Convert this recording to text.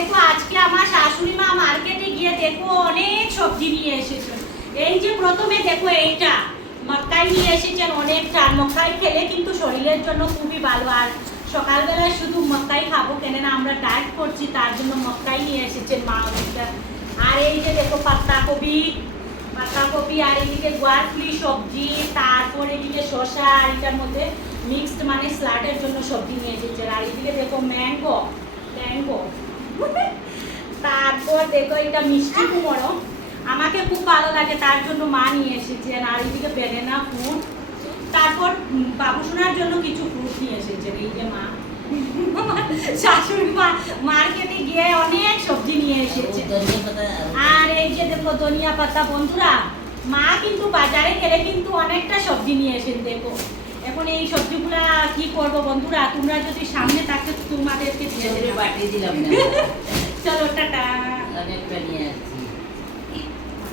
দেখো আজকে আমার শাশুড়ি মা মার্কেটে গিয়ে দেখো অনেক সবজি নিয়ে এসেছেন। এই যে প্রথমে দেখো এইটা মক্কাই নিয়ে এসেছেন অনেকটা। মক্কাই খেলে কিন্তু শরীরের জন্য খুবই ভালো। আর সকালবেলায় শুধু মক্কাই খাবো, কেননা আমরা ডায়েট করছি, তার জন্য মক্কাই নিয়ে এসেছেন মা অনেকটা। আর এই যে দেখো পাতাকপি আর এইদিকে গোয়ারফুলি সবজি, তারপর এদিকে শসা, আর এটার মধ্যে মিক্সড মানে স্লাডের জন্য সবজি নিয়ে এসেছেন। আর এইদিকে দেখো ম্যাঙ্গো তারপর দেখো এটা মিষ্টি কুমড়ো, আমাকে খুব ভালো লাগে তার জন্য মা নিয়ে এসেছেন। আর এইদিকে বেদানা ফ্রুট, তারপর বাবুসোনার জন্য কিছু ফ্রুট নিয়ে এসেছেন। এই যে মা শাশুড়ি মা মার্কেটে গিয়ে অনেক সবজি নিয়ে এসেছে। আর এই যে দেখো ধনিয়া পাতা। বন্ধুরা, মা কিন্তু বাজারে গেলে কিন্তু অনেকটা সবজি নিয়ে এসেছেন। দেখো এখন এই সবজিগুলা কি করব বন্ধুরা, তোমরা যদি সামনে থাকে তোমাদেরকে দিয়ে দিলাম